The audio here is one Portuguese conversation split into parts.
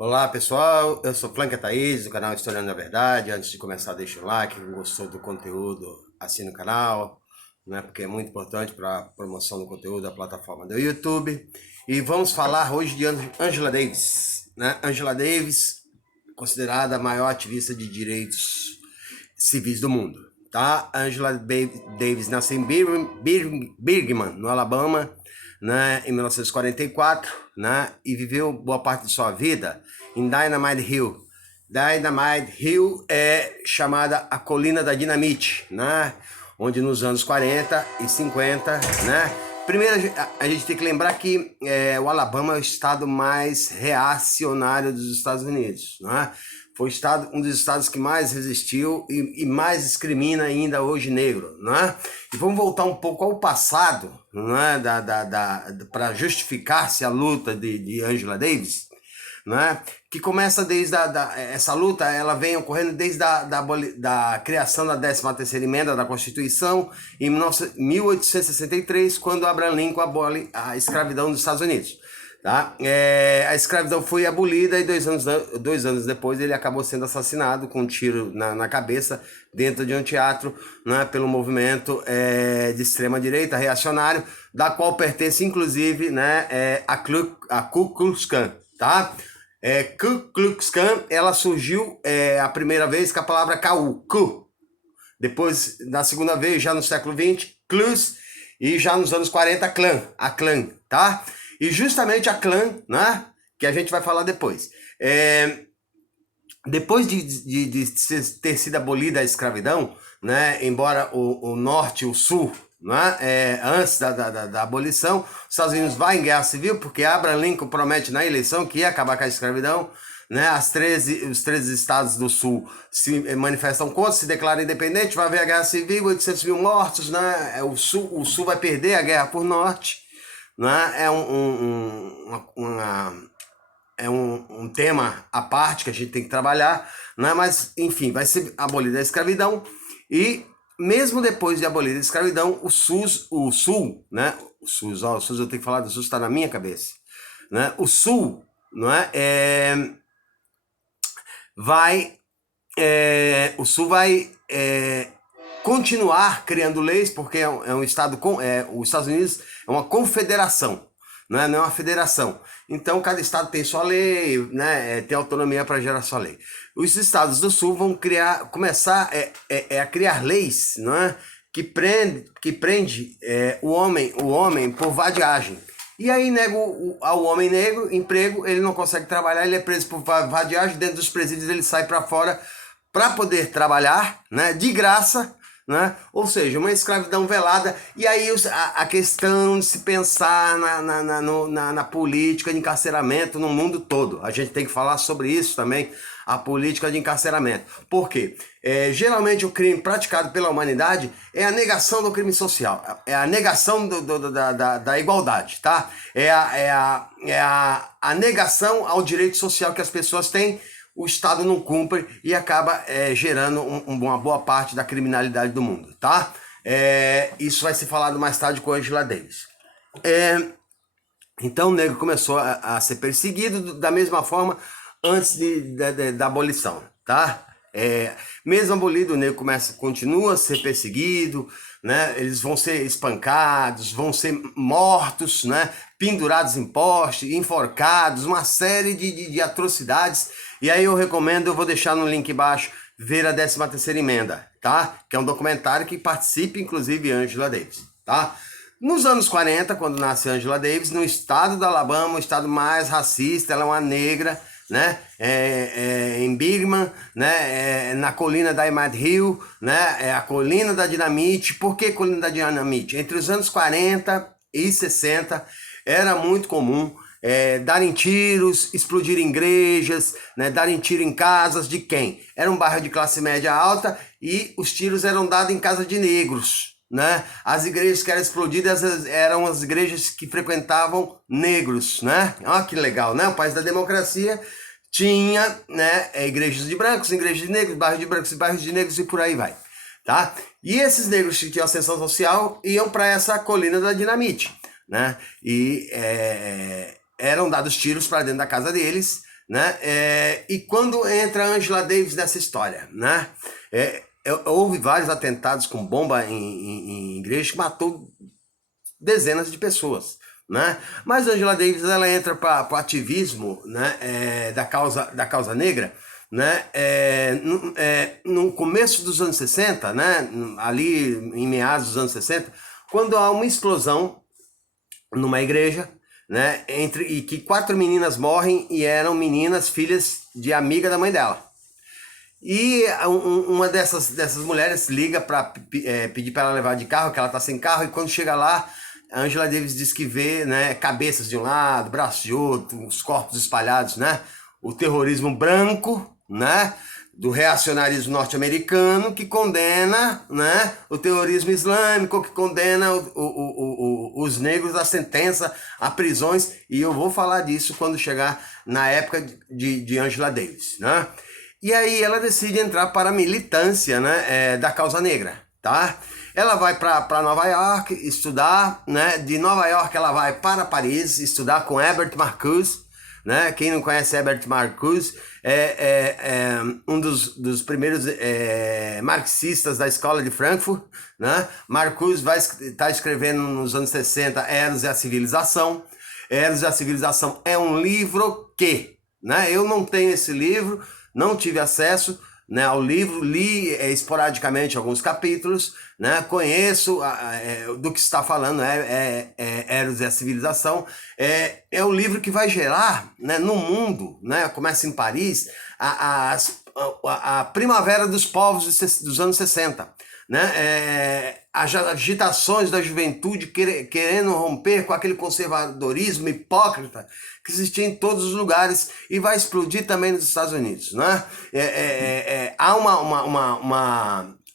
Olá pessoal, eu sou Franca Thaís, do canal Historiando a Verdade. Antes de começar, deixa o like, quem gostou do conteúdo, assina o canal, né, porque é muito importante para a promoção do conteúdo da plataforma do YouTube. E vamos falar hoje de Angela Davis, né? Angela Davis, considerada a maior ativista de direitos civis do mundo, tá? Angela Davis nasceu em Birmingham, no Alabama, né, em 1944, né, e viveu boa parte de sua vida em Dynamite Hill. Dynamite Hill é chamada a Colina da Dinamite, né, onde nos anos 40 e 50, né, primeiro a gente tem que lembrar que o Alabama é o estado mais reacionário dos Estados Unidos, né? Foi um dos estados que mais resistiu e mais discrimina ainda hoje negro, né? E vamos voltar um pouco ao passado, né? Para justificar-se a luta de Angela Davis, né? Que começa desde essa luta, ela vem ocorrendo desde da criação da 13ª emenda da Constituição em 1863, quando Abraham Lincoln abole a escravidão dos Estados Unidos. Tá? A escravidão foi abolida e 2 anos depois ele acabou sendo assassinado com um tiro na cabeça dentro de um teatro, né, pelo movimento de extrema direita reacionário, da qual pertence inclusive, né, a Ku Klux Klan, tá? Ku Klux Klan, ela surgiu a primeira vez com a palavra Ku, depois na segunda vez já no século XX, Klux, e já nos anos 40 a Klan, tá? E justamente a Klan, né, que a gente vai falar depois. Depois de ter sido abolida a escravidão, né, embora o norte e o sul, né, antes da abolição, os Estados Unidos vai em guerra civil, porque Abraham Lincoln promete na eleição que ia acabar com a escravidão, né, os 13 estados do sul se manifestam contra, se declaram independente, vai haver a guerra civil, 800 mil mortos, né, o sul vai perder a guerra por norte, né, um tema à parte que a gente tem que trabalhar, né? Mas, enfim, vai ser abolida a escravidão e mesmo depois de abolida a escravidão, o Sul, né? O SUS eu tenho que falar do SUS, está na minha cabeça, né? O Sul, não é? O Sul vai continuar criando leis, porque é um estado os Estados Unidos é uma confederação, não é uma federação. Então cada estado tem sua lei, né, tem autonomia para gerar sua lei. Os estados do Sul vão começar a criar leis, não é, que prende o homem por vadiagem. E aí nega ao homem negro emprego, ele não consegue trabalhar, ele é preso por vadiagem, dentro dos presídios ele sai para fora para poder trabalhar, né, de graça, né? Ou seja, uma escravidão velada. E aí a questão de se pensar na política de encarceramento no mundo todo. A gente tem que falar sobre isso também, a política de encarceramento. Por quê? Geralmente o crime praticado pela humanidade é a negação do crime social, é a negação da igualdade, tá? É a negação ao direito social que as pessoas têm. O Estado não cumpre e acaba gerando uma boa parte da criminalidade do mundo, tá? Isso vai ser falado mais tarde com Angela Davis. Então o negro começou a ser perseguido da mesma forma antes da abolição, tá? Mesmo abolido, o negro continua a ser perseguido, né? Eles vão ser espancados, vão ser mortos, né? Pendurados em postes, enforcados, uma série de atrocidades. E aí eu vou deixar no link embaixo, ver a 13ª emenda, tá? Que é um documentário que participa, inclusive, Angela Davis, tá? Nos anos 40, quando nasce Angela Davis, no estado do Alabama, o estado mais racista, ela é uma negra, né? Em Birmingham, né? Na colina da Dynamite Hill, né? A colina da Dinamite. Por que colina da Dinamite? Entre os anos 40 e 60 era muito comum darem tiros, explodirem igrejas, né? Darem tiro em casas de quem? Era um bairro de classe média alta e os tiros eram dados em casa de negros, né? As igrejas que eram explodidas eram as igrejas que frequentavam negros, né? Olha que legal, né? O país da democracia tinha, né, igrejas de brancos, igrejas de negros, bairros de negros e por aí vai, tá? E esses negros que tinham ascensão social iam para essa colina da Dinamite, né? E eram dados tiros para dentro da casa deles, né? E quando entra Angela Davis nessa história, né? Houve vários atentados com bomba em igreja que matou dezenas de pessoas, né? Mas Angela Davis ela entra para o ativismo, né? Da causa negra, né? No começo dos anos 60, né? Ali em meados dos anos 60, quando há uma explosão numa igreja, né? E que 4 meninas morrem e eram meninas filhas de amiga da mãe dela. E uma dessas mulheres liga para pedir para ela levar de carro, que ela tá sem carro, e quando chega lá, a Angela Davis diz que vê, né, cabeças de um lado, braços de outro, os corpos espalhados, né? O terrorismo branco, né? Do reacionarismo norte-americano, que condena, né, o terrorismo islâmico, que condena os negros à sentença, a prisões, e eu vou falar disso quando chegar na época de Angela Davis, né? E aí ela decide entrar para a militância, né, da causa negra, tá? Ela vai para Nova York estudar, né? De Nova York ela vai para Paris estudar com Herbert Marcuse, né? Quem não conhece Herbert Marcuse é um dos primeiros marxistas da escola de Frankfurt, né? Marcuse vai estar escrevendo nos anos 60 Eros e a Civilização. Eros e a Civilização é um livro que, né? Eu não tenho esse livro, não tive acesso, né, ao livro, li esporadicamente alguns capítulos, né, conheço do que está falando, Eros e a Civilização. É um livro que vai gerar, né, no mundo, né, começa em Paris, a primavera dos povos dos anos 60. Né? As agitações da juventude querendo romper com aquele conservadorismo hipócrita que existia em todos os lugares e vai explodir também nos Estados Unidos, né? Há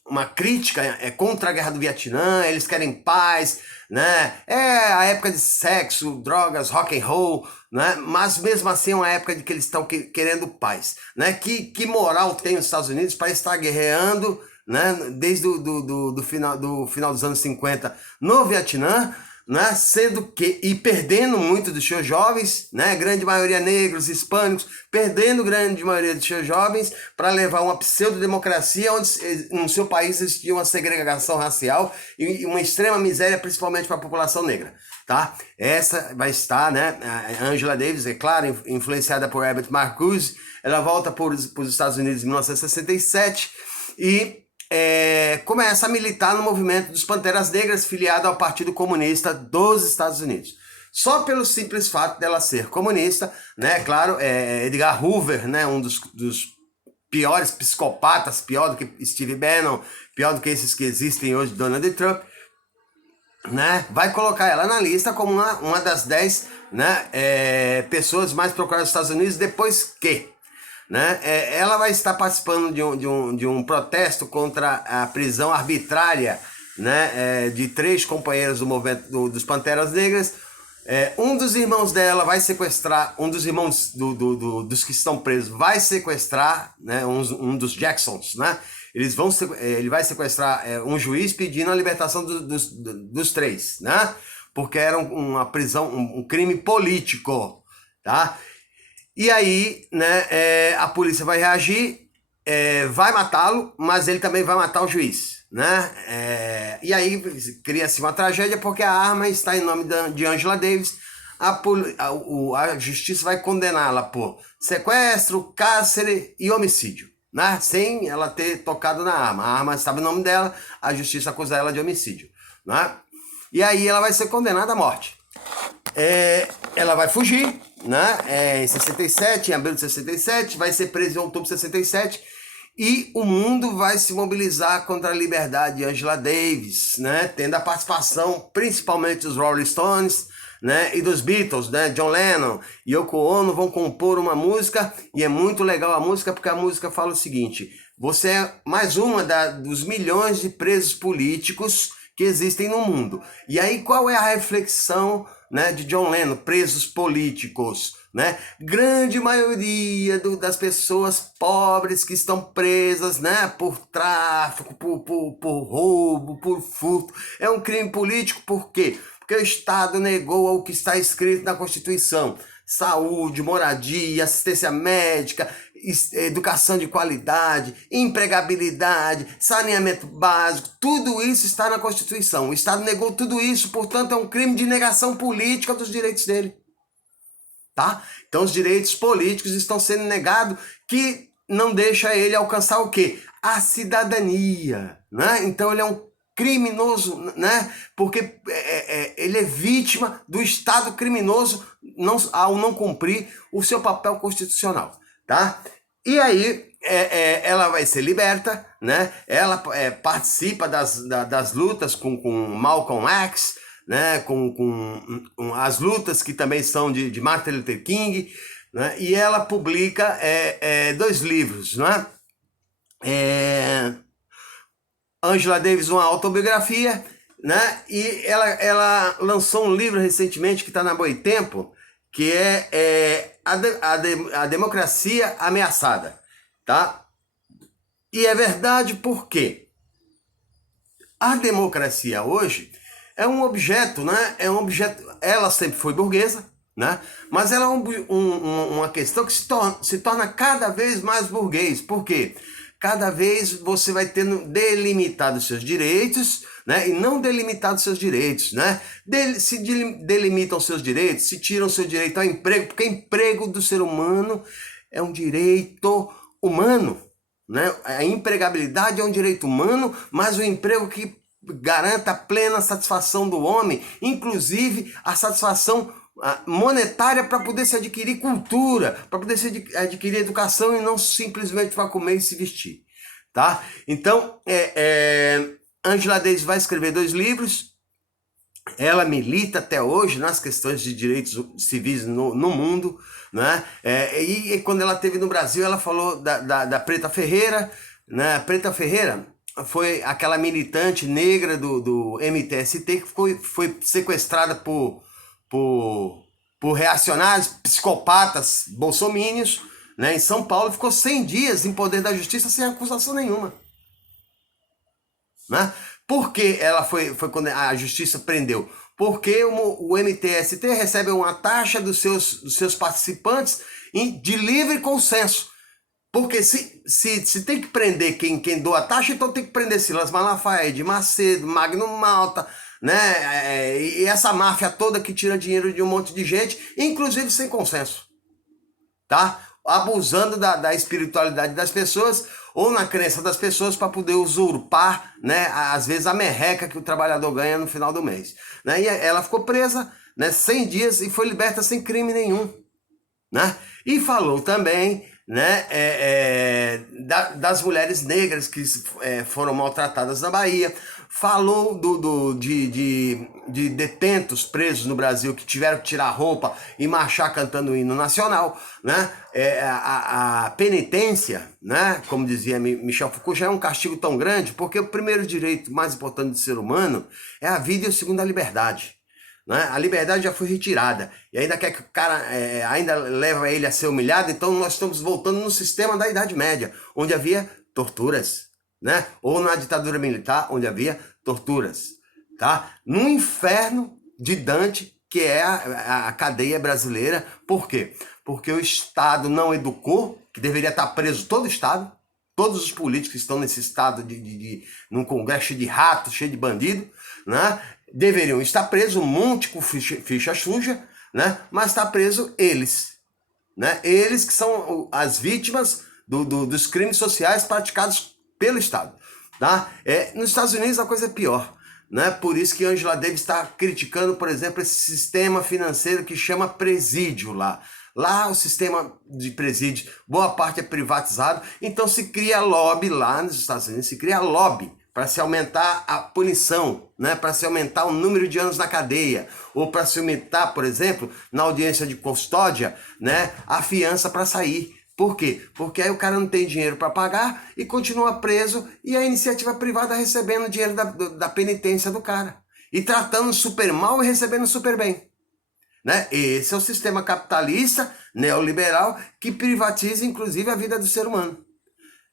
uma crítica contra a guerra do Vietnã, eles querem paz, né? É a época de sexo, drogas, rock and roll, né? Mas mesmo assim é uma época de que eles estão querendo paz, né? Que moral tem os Estados Unidos para estar guerreando, né, desde do final dos anos 50 no Vietnã, né, sendo que e perdendo muito dos seus jovens, né, grande maioria negros, hispânicos, perdendo grande maioria dos seus jovens para levar uma pseudo-democracia onde no seu país existia uma segregação racial e uma extrema miséria, principalmente para a população negra. Tá? Essa vai estar, né, a Angela Davis, é claro, influenciada por Herbert Marcuse. Ela volta para os Estados Unidos em 1967 e começa a militar no movimento dos Panteras Negras, filiado ao Partido Comunista dos Estados Unidos. Só pelo simples fato dela ser comunista, né? Claro, Edgar Hoover, né? Um dos piores psicopatas, pior do que Steve Bannon, pior do que esses que existem hoje, Donald Trump, né? Vai colocar ela na lista como uma das 10, né, pessoas mais procuradas dos Estados Unidos, depois que, né, ela vai estar participando de um protesto contra a prisão arbitrária, né, de 3 companheiros do movimento dos Panteras Negras. Um dos irmãos dela vai sequestrar, um dos irmãos dos que estão presos vai sequestrar, né, um dos Jacksons, né? Ele vai sequestrar um juiz pedindo a libertação dos 3, né? Porque era uma prisão, um crime político, tá? E aí, né, a polícia vai reagir, vai matá-lo, mas ele também vai matar o juiz, né? E aí cria-se uma tragédia porque a arma está em nome de Angela Davis. A justiça vai condená-la por sequestro, cárcere e homicídio, né? Sem ela ter tocado na arma. A arma estava em nome dela, a justiça acusa ela de homicídio, né? E aí ela vai ser condenada à morte. Ela vai fugir, né? Em 67, em abril de 67, vai ser presa em outubro de 67, e o mundo vai se mobilizar contra a liberdade de Angela Davis, né? Tendo a participação principalmente dos Rolling Stones, né? E dos Beatles, né? John Lennon e Yoko Ono vão compor uma música, e é muito legal a música porque a música fala o seguinte: você é mais uma dos milhões de presos políticos que existem no mundo. E aí qual é a reflexão, né, de John Lennon? Presos políticos, né? Grande maioria das pessoas pobres que estão presas, né, por tráfico, por roubo, por furto. É um crime político, por quê? Porque o Estado negou o que está escrito na Constituição. saúde, moradia, assistência médica, educação de qualidade, empregabilidade, saneamento básico, tudo isso está na Constituição. O Estado negou tudo isso, portanto é um crime de negação política dos direitos dele. Tá? Então os direitos políticos estão sendo negados, que não deixa ele alcançar o quê? A cidadania, né? Então ele é um criminoso, né? Porque ele é vítima do Estado criminoso ao não cumprir o seu papel constitucional, tá? E aí ela vai ser liberta, né? Ela participa das lutas com Malcolm X, né? com as lutas que também são de Martin Luther King, né? E ela publica 2 livros, né? Angela Davis, uma autobiografia, né? E ela lançou um livro recentemente que está na Boitempo, que é a Democracia Ameaçada, tá? E é verdade porque a democracia hoje é um objeto, né? É um objeto. Ela sempre foi burguesa, né? Mas ela é uma questão que se torna cada vez mais burguês. Por quê? Cada vez você vai tendo delimitado seus direitos, né? E não delimitado seus direitos, né? Se delimitam seus direitos, se tiram seu direito ao emprego, porque emprego do ser humano é um direito humano, né? A empregabilidade é um direito humano, mas o emprego que garanta a plena satisfação do homem, inclusive a satisfação monetária para poder se adquirir cultura, para poder se adquirir educação e não simplesmente para comer e se vestir, tá? Então, Angela Davis vai escrever 2 livros, ela milita até hoje nas questões de direitos civis no mundo, né? E quando ela esteve no Brasil, ela falou da Preta Ferreira, né? Preta Ferreira foi aquela militante negra do MTST que foi sequestrada por reacionários, psicopatas, bolsomínios, né, em São Paulo, ficou 100 dias em poder da justiça sem acusação nenhuma. Né? Por que ela foi quando a justiça prendeu? Porque o MTST recebe uma taxa dos seus participantes de livre consenso. Porque se tem que prender quem doa a taxa, então tem que prender Silas Malafaia, de Macedo, Magno Malta, né? E essa máfia toda que tira dinheiro de um monte de gente, inclusive sem consenso, tá? Abusando da espiritualidade das pessoas ou na crença das pessoas para poder usurpar, né? Às vezes a merreca que o trabalhador ganha no final do mês, né? E ela ficou presa, né? 100 dias e foi liberta sem crime nenhum, né? E falou também, né, das mulheres negras que foram maltratadas na Bahia, falou de detentos presos no Brasil que tiveram que tirar a roupa e marchar cantando o hino nacional, né? A penitência, né, como dizia Michel Foucault, já é um castigo tão grande porque o primeiro direito mais importante do ser humano é a vida e o segundo a liberdade. Né? A liberdade já foi retirada e ainda quer que o cara ainda leva ele a ser humilhado. Então nós estamos voltando no sistema da Idade Média, onde havia torturas, né? Ou na ditadura militar, onde havia torturas, tá? No inferno de Dante, que é a cadeia brasileira. Por quê? Porque o Estado não educou, que deveria estar preso todo o Estado, todos os políticos que estão nesse estado num congresso de ratos, cheio de bandido, né? Deveriam estar presos, um monte com ficha suja, né? Mas está preso eles, né? Eles que são as vítimas dos crimes sociais praticados pelo Estado, tá? Nos Estados Unidos a coisa é pior, né? Por isso que Angela Davis está criticando, por exemplo, esse sistema financeiro que chama presídio lá. Lá o sistema de presídio, boa parte é privatizado, então se cria lobby lá nos Estados Unidos, se cria lobby para se aumentar a punição, né? Para se aumentar o número de anos na cadeia, ou para se aumentar, por exemplo, na audiência de custódia, né, a fiança para sair. Por quê? Porque aí o cara não tem dinheiro para pagar e continua preso e a iniciativa privada recebendo dinheiro da penitência do cara. E tratando super mal e recebendo super bem. Né? Esse é o sistema capitalista, neoliberal, que privatiza inclusive a vida do ser humano.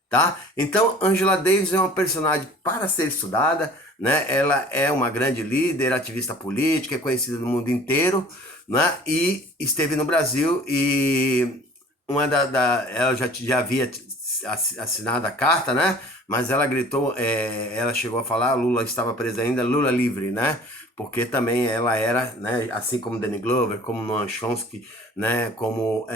Tá? Então, Angela Davis é uma personagem para ser estudada, né? Ela é uma grande líder, ativista política, é conhecida no mundo inteiro, né? E esteve no Brasil e ela já havia assinado a carta, né? Mas ela gritou, ela chegou a falar, Lula estava preso ainda, Lula livre, né? Porque também ela era, né? Assim como Danny Glover, como Noam Chomsky, né? Como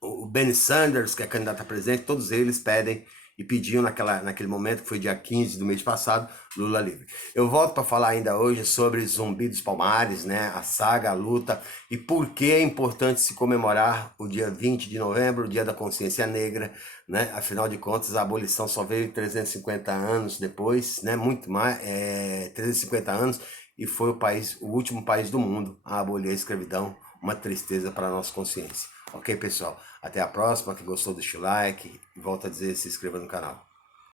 o Bernie Sanders, que é candidato a presidente, todos eles pedem e pediam naquele momento, que foi dia 15 do mês passado, Lula livre. Eu volto para falar ainda hoje sobre Zumbi dos Palmares, né, a saga, a luta, e por que é importante se comemorar o dia 20 de novembro, o dia da consciência negra, né? Afinal de contas, a abolição só veio 350 anos depois, né? Muito mais, 350 anos, e foi o último país do mundo a abolir a escravidão, uma tristeza para a nossa consciência. Ok, pessoal? Até a próxima. Que gostou, deixa o like. Volto a dizer, se inscreva no canal.